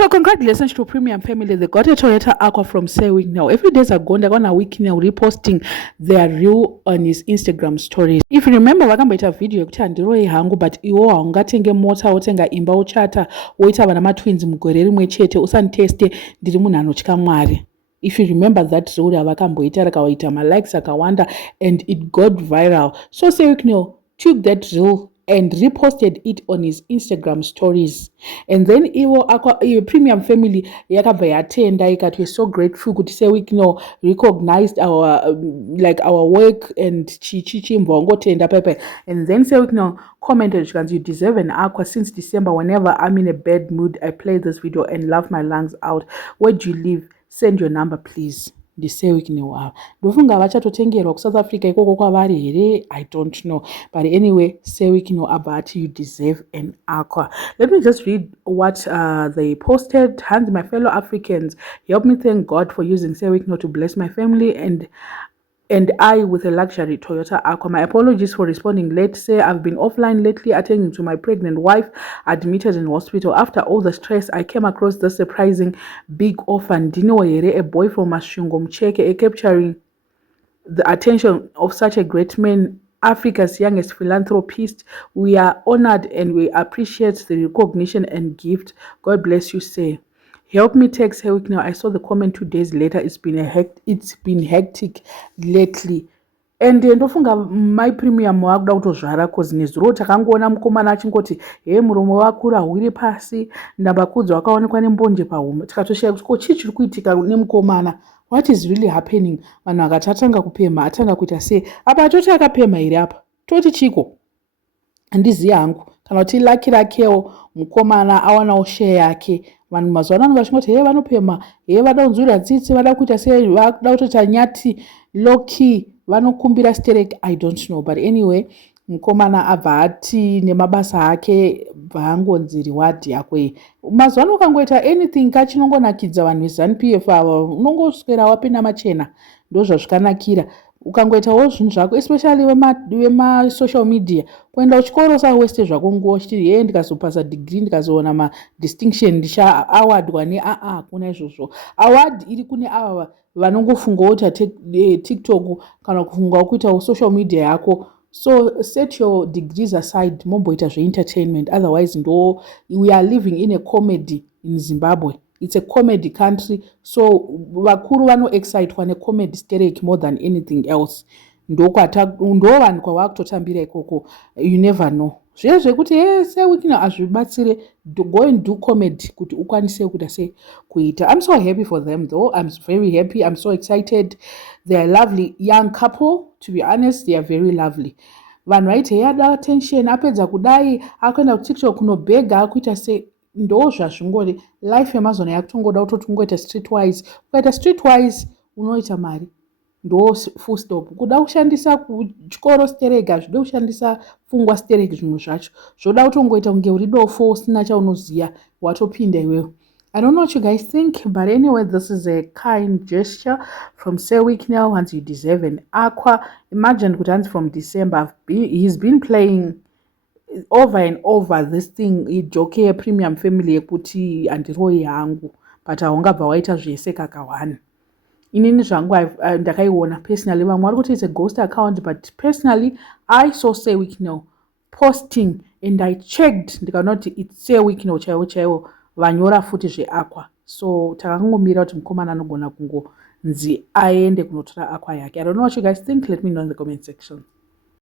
So congratulations to Premium Family. They got a Toyota Aqua from Sewick now. A few days ago, they're gonna week now reposting their reel on his Instagram stories. If you remember, wakambaita video kuti handiro hangu, but iwo haungatenge mota wotenga imba uchata woita vana matwins mugore rimwe chete usanditeste ndiri munhu anotya Mwari. If you remember that rule avakamboita rakawaita malikes akawanda and it got viral. So Sewick now took that reel and reposted it on his Instagram stories. And then Iwo Premium Family yakabva yatenda ikati we're so grateful kuti Sewick recognized our our work and chimbongotenda pepe. And then Sewick commented, you deserve an Aqua. Since December, whenever I'm in a bad mood, I play this video and laugh my lungs out. Where do you live? Send your number, please. The Sewick wow. Ndofunga vachatotengerwa ku South Africa ikoko kwavari here, I don't know. But anyway, Sewick about you deserve an Aqua. Let me just read what they posted. And my fellow Africans, help me thank God for using Sewick to bless my family and I with a luxury Toyota Aqua. My apologies for responding late. Say I've been offline lately attending to my pregnant wife admitted in hospital. After all the stress, I came across this surprising big orphan Dino, a boy from Mashungo Mcheke, capturing the attention of such a great man, Africa's youngest philanthropist. We are honored and we appreciate the recognition and gift. God bless you, say. Help me text Sewick now. I saw the comment 2 days later. It's been hectic lately. And ndofunga my premium wakuda kutozvara cause nezuro takangoona mukomana achingoti muromo wakura hwiri pasi ndabakudzi wakaonekwa nembonje pahuma tikatoshaya kuti ko chii chiri kuitika nemukomana. What is really happening? Vanhu akati atanga kupema atanga kuita sei apa atoti akapema here apa toti chiko handizivi hangu kana kuti laki rakewo mukomana awanawo share yake. Vanhu mazuva ano vachingoti vanopema vada kunzwira tsitsi vada kuita sei vada kutoita nyati loki vanokumbira stereki, I don't know. But anyway, mukomana abva ati nemabasa ake bvaangonzi reward yakwe. Mazuva ano ukangoita anything kachinongonakidza vanhu veZANU-PF ava unongoswera wapinda machena, ndozvazvikanakira. Ukangoitawo zvinhu zvako especially wema-social media, kuenda kuchikoro saweste zvako nguva uchiti ndikazopasa degree ndikazoona ma-distinction ndichaawadwa kuna izvozvo. Award iri kune ava vanongofunga kuita TikTok kana kufunga kuita social media yako. So set your degrees aside, momboita zve-entertainment. Otherwise, we are living in a comedy in Zimbabwe. It's a comedy country, so vakuru vanoexcitwa necomedy stereki more than anything else. Ndo vanhu kwavakutotambira ikoko, you never know. Zvekuti Sewick azvibatsire, go and do comedy kuti ukwanise kuita sei kuita. I'm so happy for them though. I'm very happy. I'm so excited. They are a lovely young couple. To be honest, they are very lovely. Vanhu vaiti ada attention apedza kudai akuenda kuTikTok kunobhega akuita sei. Ndo zvazvingori life yemazona yakutongoda kutoti ungoita streetwise. Ukaita streetwise unoita mari. Ndo full stop. Kuda kushandisa kuchikoro stereki hazvide kushandisa pfungwa stereki zvimwe zvacho. Zvoda kuti ungoita kunge uri dofo usina chaunoziya watopinda iwewe. I don't know what you guys think, but anyway, this is a kind gesture from Sewick now. Once you deserve an Aqua. Imagine kuti from December he's been playing over and over this thing ijoke Premium Family yekuti andiroi hangu, but haungabva waita zvese kakawani. Inini zvangu ndakaiona personally, vamwe vari kuti it's a ghost account, but personally I saw Sewick posting and I checked ndikaona kuti it's Sewick chaiwo vanyora futi zveAqua. So takangomira kuti mukomana anogona kungonzi aende kunotora Aqua yake. I don't know what you guys think. Let me know in the comment section.